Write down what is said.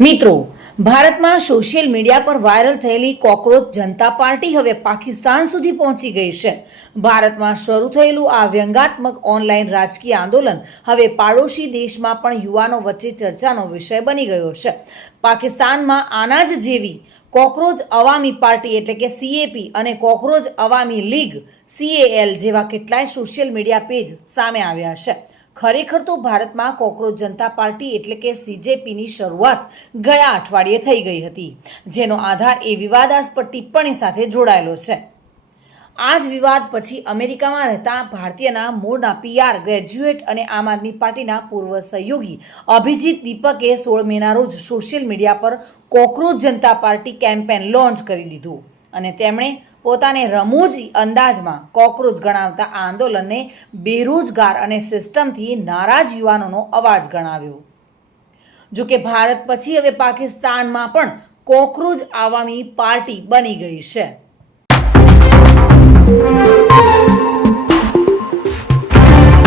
મિત્રો, ભારતમાં social media પર વાયરલ થયેલી કોકરોચ જનતા પાર્ટી હવે પાકિસ્તાન સુધી પહોંચી ગઈ છે. ભારતમાં શરૂ થયેલું આ વ્યંગાત્મક ઓનલાઈન રાજકીય આંદોલન હવે પાડોશી દેશમાં પણ યુવાનો વચ્ચે ચર્ચાનો વિષય બની ગયો છે. પાકિસ્તાનમાં આના જ જેવી કોકરોચ અવામી પાર્ટી એટલે કે CAP અને કોકરોચ અવામી લીગ CAL જેવા કેટલાય સોશિયલ મીડિયા પેજ સામે આવ્યા છે. ખરેખર તો ભારતમાં કોકરોચ જનતા પાર્ટી એટલે કે CJPની શરૂઆત ગયા અઠવાડિયે થઈ ગઈ હતી, જેનો આધાર એ વિવાદાસ્પદ ટિપ્પણી સાથે જોડાયેલો છે. આ જ વિવાદ પછી અમેરિકામાં રહેતા ભારતીયના મૂળના PR ગ્રેજ્યુએટ અને આમ આદમી પાર્ટીના પૂર્વ સહયોગી અભિજીત દીપકે 16 મેના રોજ સોશિયલ મીડિયા પર કોકરોચ જનતા પાર્ટી કેમ્પેન લોન્ચ કરી દીધું અને તેમણે પોતાને રમૂજી અંદાજમાં કોકરોચ ગણાવતા આ આંદોલનને બેરોજગાર અને સિસ્ટમથી નારાજ યુવાનોનો અવાજ ગણાવ્યો. જોકે ભારત પછી હવે પાકિસ્તાનમાં પણ કોકરોચ અવામી પાર્ટી બની ગઈ છે.